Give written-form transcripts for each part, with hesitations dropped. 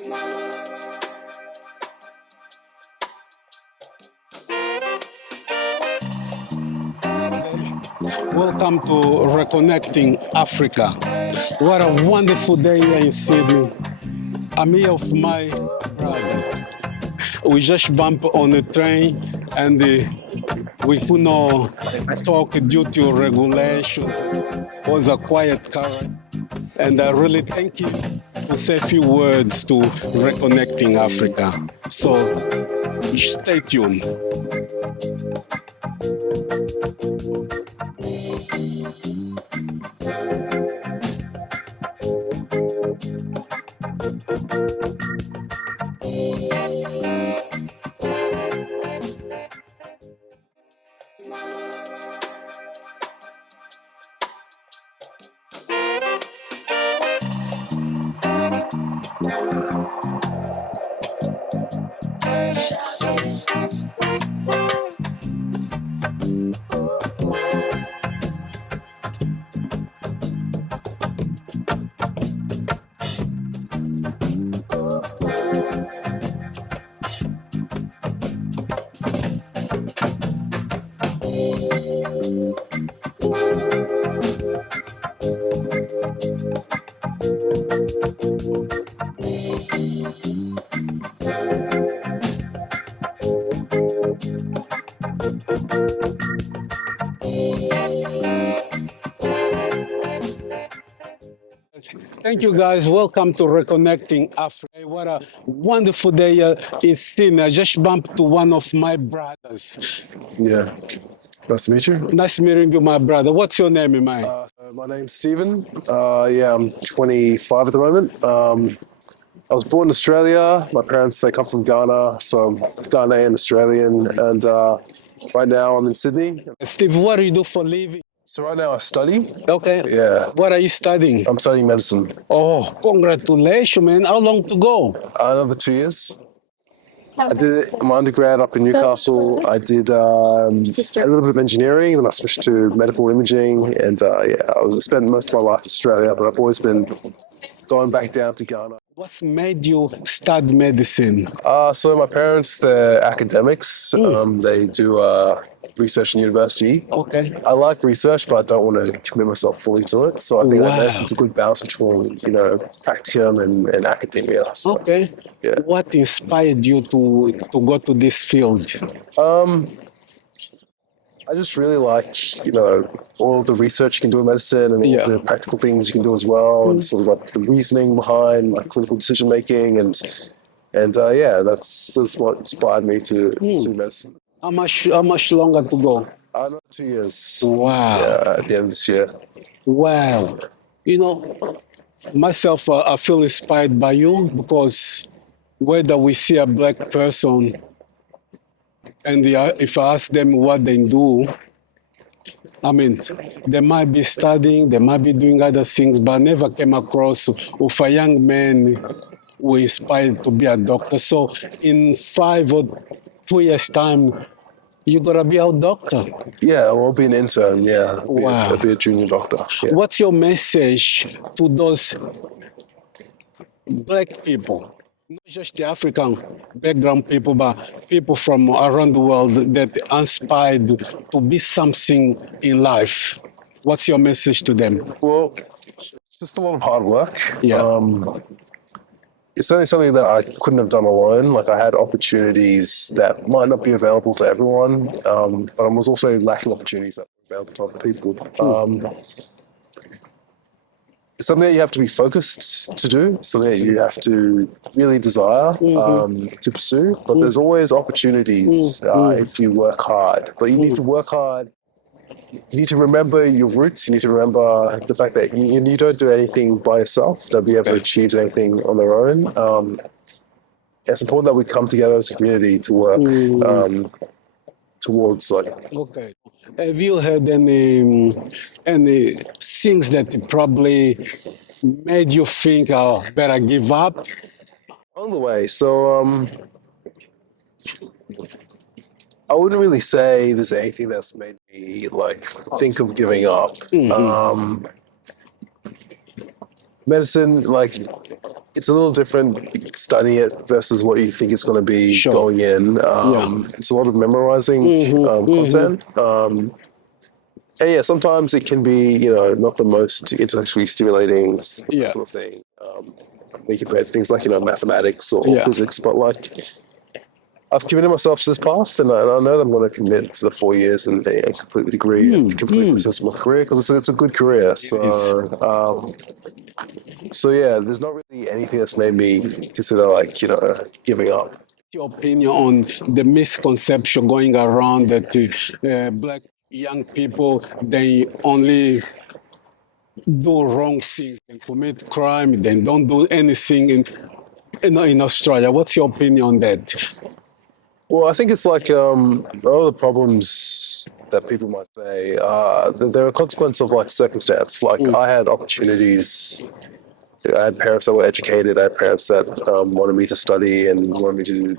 Welcome to Reconnecting Africa. What a wonderful day here in Sydney. I'm here with my brother. We just bumped on the train and we could not talk due to regulations. It was a quiet car. And I really thank you to say a few words to Reconnecting Africa. So stay tuned. Thank you guys. Welcome to Reconnecting Africa. What a wonderful day in Sydney. I just bumped to one of my brothers. Yeah. Nice to meet you. Nice meeting you, my brother. What's your name, man? My name's Stephen. I'm 25 at the moment. I was born in Australia. My parents, they come from Ghana, so I'm Ghanaian Australian. And right now I'm in Sydney. Steve, what do you do for a living? So right now I study. Okay. Yeah. What are you studying? I'm studying medicine. Oh, congratulations, man. How long to go? Another 2 years. I did my undergrad up in Newcastle. I did a little bit of engineering, then I switched to medical imaging. And I spent most of my life in Australia, but I've always been going back down to Ghana. What's made you study medicine? So my parents, they're academics. They do research in university. Okay. I like research, but I don't want to commit myself fully to it. So I think that medicine's a good balance between, practicum and academia. So, okay. Yeah. What inspired you to go to this field? I just really like, all of the research you can do in medicine and all the practical things you can do as well, and sort of like the reasoning behind like clinical decision making, and that's what inspired me to pursue medicine. How much longer to go? Another 2 years. Wow. Yeah, at the end of this year. Wow. Myself, I feel inspired by you because whether we see a black person and if I ask them what they do, I mean, they might be studying, they might be doing other things, but I never came across with a young man who inspired to be a doctor. So in 5 or 2 years' time, you're going to be our doctor. Yeah, I'll be an intern, yeah. Wow. I'll be a junior doctor. Yeah. What's your message to those black people? Not just the African background people, but people from around the world that are inspired to be something in life. What's your message to them? Well, it's just a lot of hard work. Yeah. It's certainly something that I couldn't have done alone. Like I had opportunities that might not be available to everyone, but I was also lacking opportunities that were available to other people. It's something that you have to be focused to do, something that you have to really desire to pursue. But there's always opportunities if you work hard. But you need to work hard. You need to remember your roots. You need to remember the fact that you don't do anything by yourself. Nobody ever achieves anything on their own. It's important that we come together as a community to work towards like. Okay. Have you had any things that probably made you think, oh, better give up? On the way, so I wouldn't really say there's anything that's made me like think of giving up. Medicine, like it's a little different studying it versus what you think it's going to be Sure. going in. Yeah. It's a lot of memorizing content. And yeah, sometimes it can be, not the most intellectually stimulating Yeah. sort of thing. When you compare to things like, mathematics or Yeah. physics, but like I've committed myself to this path, and I know that I'm going to commit to the 4 years and complete the degree and complete this as my career because it's a good career. So yeah, there's not really anything that's made me consider like giving up. Your opinion on the misconception going around that black young people they only do wrong things and commit crime, then don't do anything in Australia. What's your opinion on that? Well, I think it's like all the problems that people might say. They're a consequence of like circumstance. Like I had opportunities. I had parents that were educated. I had parents that wanted me to study and wanted me to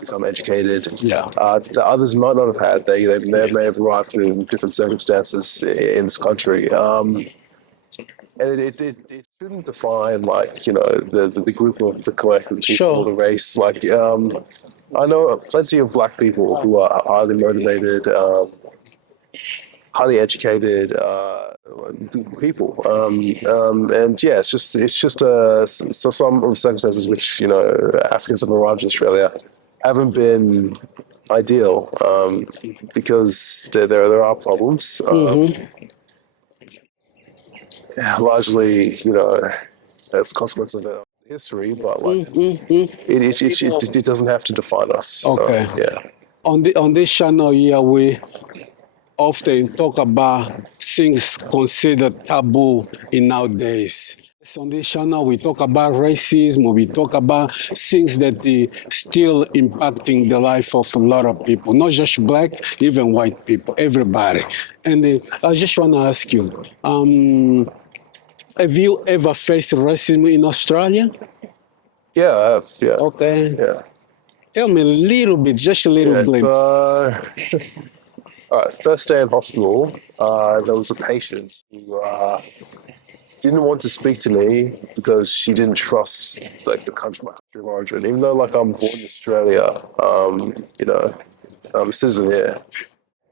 become educated. Yeah. The others might not have had. They may have arrived in different circumstances in this country. And it shouldn't define like the group of the collective people Sure. or the race. Like I know plenty of black people who are highly motivated, highly educated people, and yeah, so some of the circumstances which Africans have arrived in Australia haven't been ideal because there are problems. Largely, as a consequence of history, but like it doesn't have to define us. Okay. Yeah. On this channel here, we often talk about things considered taboo in nowadays. On this channel, we talk about racism, we talk about things that are still impacting the life of a lot of people, not just black, even white people, everybody. And I just want to ask you, have you ever faced racism in Australia? Yeah, I have. Yeah. Okay. Yeah. Tell me a little bit, just a little glimpse. All right, first day in hospital, there was a patient who didn't want to speak to me because she didn't trust like my country of origin. Even though like I'm born in Australia, I'm a citizen here.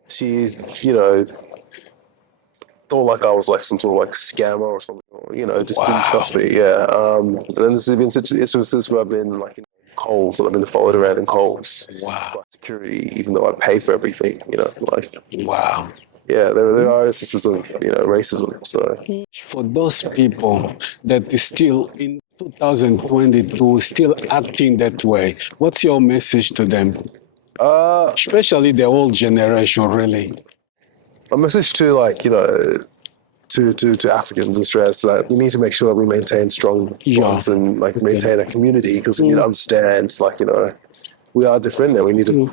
She, thought like I was like some sort of like scammer or something, or, just didn't trust me. Yeah. And then this has been such instances where I've been like in Coles, and I've been followed around in Coles. Wow. By security, even though I pay for everything, like. Wow. Yeah, there are instances of racism. So for those people that is still in 2022 still acting that way, what's your message to them? Especially the old generation, really. my message to like to Africans in Australia is that we need to make sure that we maintain strong bonds and like maintain a community because we need to understand like we are different and we need to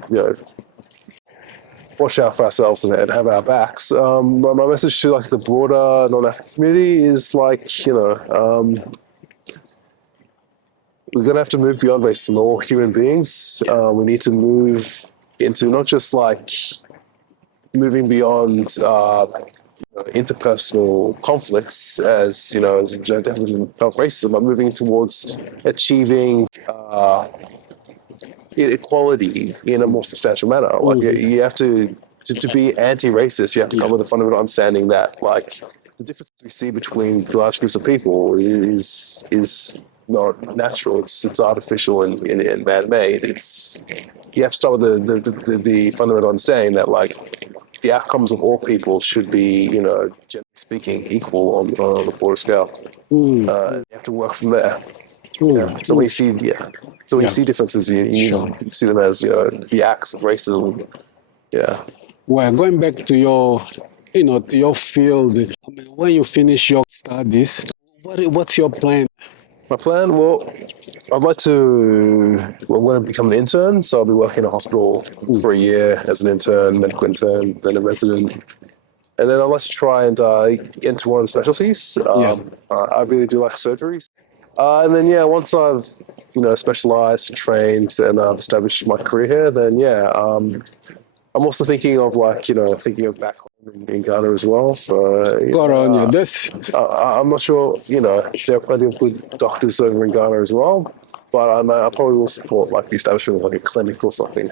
watch out for ourselves and have our backs. My message to like the broader non-African community is like we're gonna have to move beyond racism. We're all human beings. We need to move into not just like moving beyond interpersonal conflicts as as a definition of racism, but moving towards achieving equality in a more substantial manner. Like you have to be anti-racist, you have to come with a fundamental understanding that like the difference we see between large groups of people is not natural. It's artificial and man-made. You have to start with the fundamental understanding that like the outcomes of all people should be, generally speaking, equal on a broader scale. You have to work from there. Yeah. So when you see, you see differences, you need to see them as, the acts of racism. Yeah. Well, going back to your, to your field, I mean, when you finish your studies, what's your plan? My plan, well, I'd like to. I'm going to become an intern, so I'll be working in a hospital for a year as an intern, medical intern, then a resident, and then I'd like to try and get into one of the specialties. I really do like surgeries, and then once I've specialized, trained, and I've established my career here, then I'm also thinking of like thinking of back home in Ghana as well. So Good on you. This, I'm not sure. There are plenty of good doctors over in Ghana as well. But I probably will support like the establishment of like a clinic or something.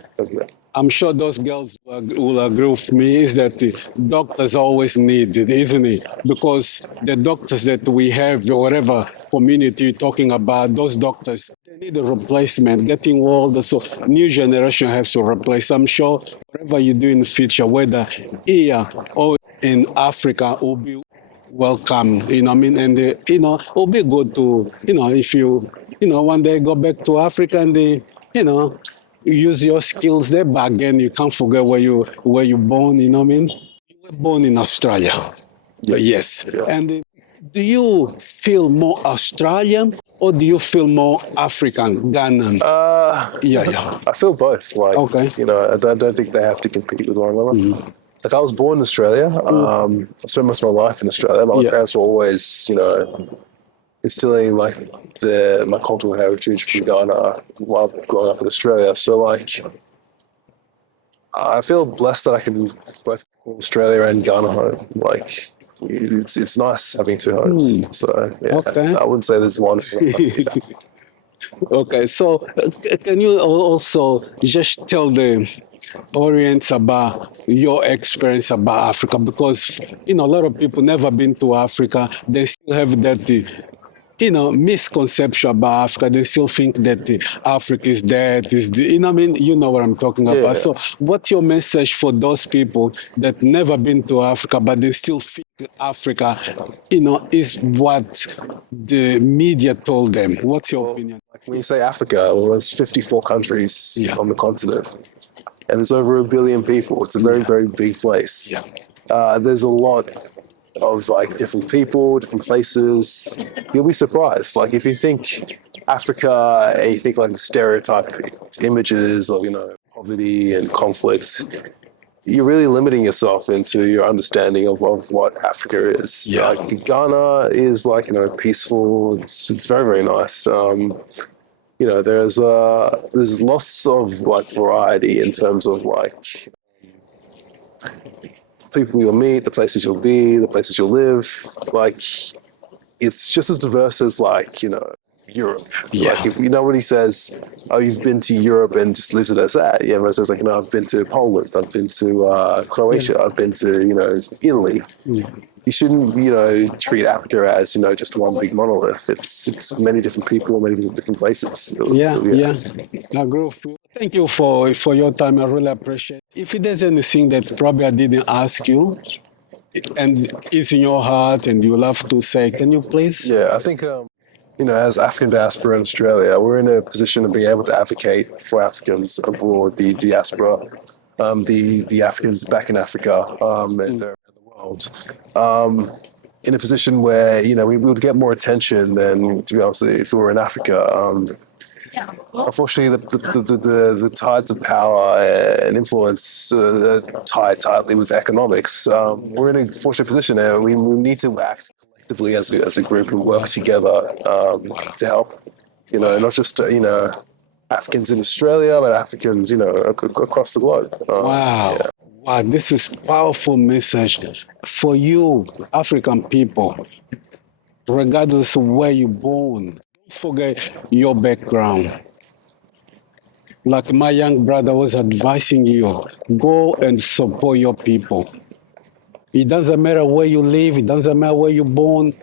I'm sure those girls will agree with me, is that the doctors always needed, isn't it? Because the doctors that we have, whatever community you're talking about, those doctors, they need a replacement, getting older, so new generation has to replace. I'm sure whatever you do in the future, whether here or in Africa, will be welcome, I mean, and, it'll be good to, if you, one day go back to Africa and you know, use your skills there. Back then, you can't forget where you born. You know what I mean? You were born in Australia. Yes. Yeah. And do you feel more Australian or do you feel more African, Ghanaian? Yeah. I feel both. Like, Okay. I don't think they have to compete with one another. Like, I was born in Australia. I spent most of my life in Australia. My parents were always, instilling like my cultural heritage from Ghana while growing up in Australia. So like, I feel blessed that I can both call Australia and Ghana home. Like, it's nice having two homes. So yeah, Okay. I wouldn't say there's one. Okay, so can you also just tell the audience about your experience about Africa? Because a lot of people never been to Africa. They still have that misconception about Africa. They still think that Africa is dead. Is the, I mean, you know what I'm talking about. So, what's your message for those people that never been to Africa, but they still think Africa, is what the media told them? What's your opinion? When you say Africa, well, there's 54 countries on the continent, and there's over 1 billion people. It's a very, very big place. There's a lot of like different people, different places. You'll be surprised. Like if you think Africa and you think like the stereotype images of poverty and conflict, you're really limiting yourself into your understanding of what Africa is. Like Ghana is like peaceful. It's very, very nice. There's lots of like variety in terms of like people you'll meet, the places you'll be, the places you'll live. Like, it's just as diverse as like, Europe. Like if nobody says, "Oh, you've been to Europe," and just leaves it as that. Yeah, everyone says like, "I've been to Poland, I've been to Croatia, I've been to Italy." You shouldn't treat Africa as just one big monolith. It's many different people, many different places. Yeah. I agree with you. Thank you for your time. I really appreciate it. If there's anything that probably I didn't ask you and it's in your heart and you love to say, can you please? Yeah, I think as African diaspora in Australia, we're in a position of being able to advocate for Africans abroad, the diaspora, the Africans back in Africa and around the world, in a position where we would get more attention than, to be honest, if we were in Africa. Unfortunately, the tides of power and influence tie tightly with economics. We're in a fortunate position, and we need to act collectively as a group and work together to help. Not just Africans in Australia, but Africans across the globe. Wow. Yeah. Wow, this is powerful message for you, African people, regardless of where you're born. Don't forget your background. Like my young brother was advising you, go and support your people. It doesn't matter where you live, it doesn't matter where you're born.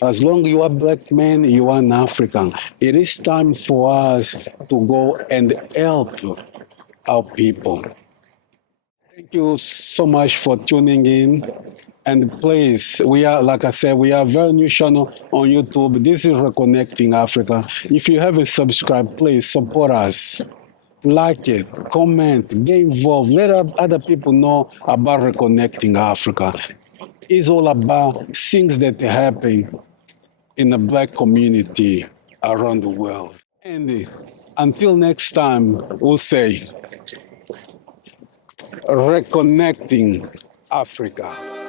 As long as you are black man, you are an African. It is time for us to go and help our people. Thank you so much for tuning in. And please, we are, like I said, we are a very new channel on YouTube. This is Reconnecting Africa. If you haven't subscribed, please support us. Like it, comment, get involved. Let other people know about Reconnecting Africa. It's all about things that happen in the black community around the world. And until next time, we'll say, Reconnecting Africa.